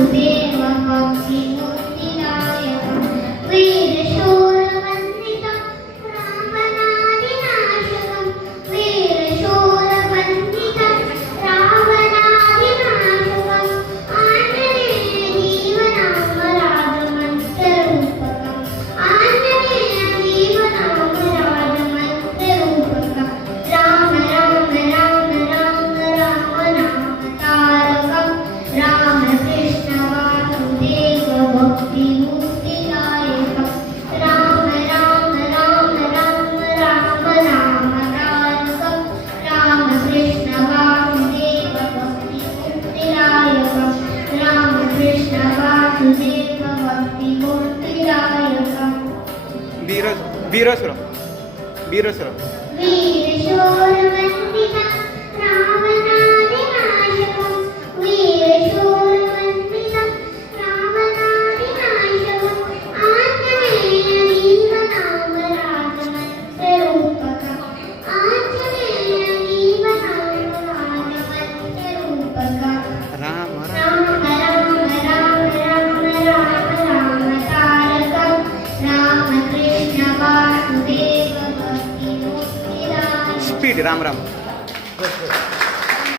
वासुदेव भक्तिमुक्तिदायकं वीरशूरवन्दितं रावणादिनाशकं वीरशूरवन्दितं रावणादिनाशकं आञ्जनेयजीवनामराजमन्त्ररूपकम् आञ्जनेयजीवनामराजमन्त्ररूपकं राम राम राम राम राम नाम तारकं रामकृष्ण वासुदेव भक्तिमुक्तिदायकं राम राम राम राम राम नाम तारकं रामकृष्ण वासुदेव भक्तिमुक्तिदायकं रामकृष्ण वासुदेव भक्तिमुक्तिदायकम् वीरसुर वीरशूरवन्दितं रावणादिनाशकं वीरशूरवन्दितं रावणादिनाशकं आञ्जनेयजीवनामराजमन्त्ररूपकम् आञ्जनेयजीवनामराजमन्त्ररूपकम् राम राम राम राम राम राम राम तारकं रामकृष्ण वासुदेव भक्तिमुक्तिदायकम् स्पीड राम राम